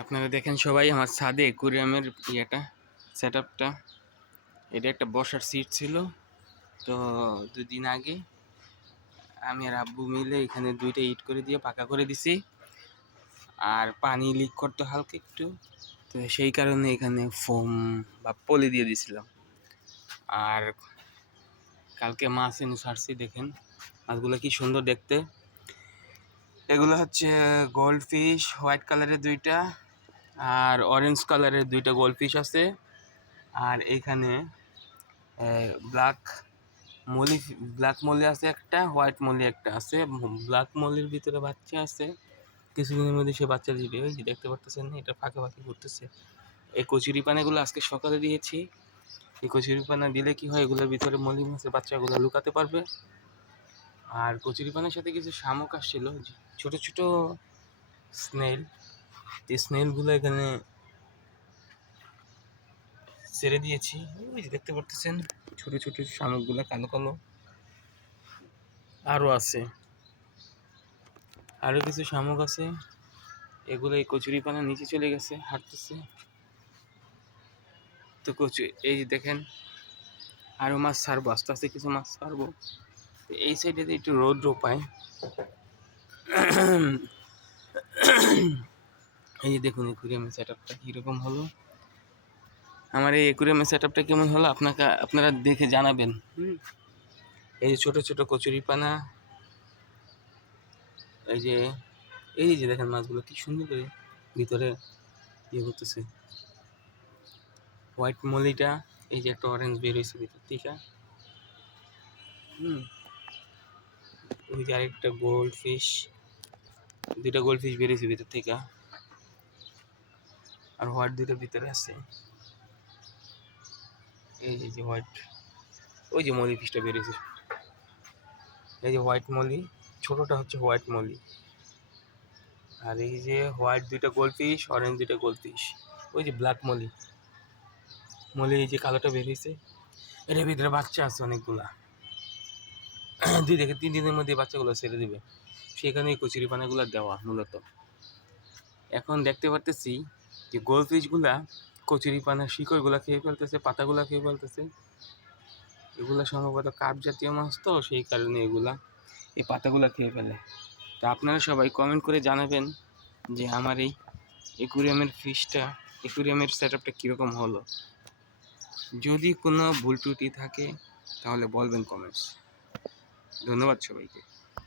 আপনারা দেখেন সবাই আমার ছাদে অ্যাকুরিয়ামের সেট আপটা। এটা একটা বসার সিট ছিল। তো 2 দিন আগে আমি আর আব্বু মিলে এখানে 2টা ইট করে দিয়ে পাকা করে দিছি। আর পানি লিক করতো হালকা একটু, তো সেই কারণে এখানে ফোম বা পলি দিয়ে দিছিলাম। আর কালকে মাছ এনে ছাড়ছি, দেখেন মাছগুলো কি সুন্দর দেখতে। এগুলো হচ্ছে গোল্ড ফিশ, হোয়াইট কালারের 2টা আর অরেঞ্জ কালারের 2টা গোল্ড ফিশ আছে। আর এখানে ব্ল্যাক মলি আছে একটা, হোয়াইট মলি একটা আছে। ব্ল্যাক মলির ভিতরে বাচ্চা আছে, কিছুদিনের মধ্যে সে বাচ্চা দিবে। ওই যে দেখতে পারতেছেন এটা ফাঁকা ফাঁকি করতেছে। এই কচুরি পানাগুলো আজকে সকালে দিয়েছি। এই কচুরি পানা দিলে কি হয়, এগুলোর ভিতরে মলি মাছের বাচ্চাগুলো লুকাতে পারবে। আর কচুরি পানার সাথে কিছু শামুক আসছিল, ছোট ছোট স্নেল। এই স্নেলগুলো এখানে ছেড়ে দিয়েছি। ওই যে দেখতে পারতেছেন ছোট ছোট শামুকগুলো কালো কালো। আরও আছে, আরও কিছু শামুক আছে। এগুলো এই কচুরি পানার নিচে চলে গেছে, হাঁটতেছে। তো এই যে দেখেন আরও মাছ ছাড়বো, আস্তে আস্তে কিছু মাছ ছাড়বো। এই সাইডে একটু রৌদ্র পায়। এই যে দেখুন অ্যাকুরিয়ামের সেট আপটা কীরকম হলো। আমার এই অ্যাকুরিয়ামের সেট আপটা কেমন হলো আপনারা দেখে জানাবেন। এই যে ছোটো ছোটো কচুরি পানা, এই যে দেখেন মাছগুলো কি সুন্দর করে ভিতরে ইয়ে করতেছে। হোয়াইট মলিটা, এই যে একটা অরেঞ্জ বের হয়েছে ভিতর থেকে। ওই যে আরেকটা গোল্ড ফিশ, 2টা গোল্ড ফিশ বেরিয়েছে ভিতর থেকে। আর হোয়াইট 2টা ভিতরে আছে। এই যে হোয়াইট, ওই যে মলি ফিশটা বেরিয়েছে। এই যে হোয়াইট মলি, ছোটোটা হচ্ছে হোয়াইট মলি। আর এই যে হোয়াইট 2টা গোল্ড ফিশ, অরেঞ্জ 2টা গোল্ড ফিশ। ওই যে ব্ল্যাক মলি, এই যে কালোটা বেরিয়েছে। এটার ভিতরে বাচ্চা আছে অনেকগুলা। 2 থেকে 3 দিনের মধ্যে বাচ্চাগুলো ছেড়ে দেবে। সেখানে এই কচুরি পানাগুলো দেওয়া মূলত। এখন দেখতে পারতেছি যে গোল্ড ফিশগুলা কচুরি পানার শিকড়গুলা খেয়ে ফেলতেছে, পাতাগুলা খেয়ে ফেলতেছে। এগুলা সম্ভবত কার্প জাতীয় মাছ, তো সেই কারণে এগুলা এই পাতাগুলা খেয়ে ফেলে। তো আপনারা সবাই কমেন্ট করে জানাবেন যে আমার এই অ্যাকুরিয়ামের সেট আপটা কীরকম হলো। যদি কোনো ভুল ত্রুটি থাকে তাহলে বলবেন কমেন্টস। ধন্যবাদ সবাইকে।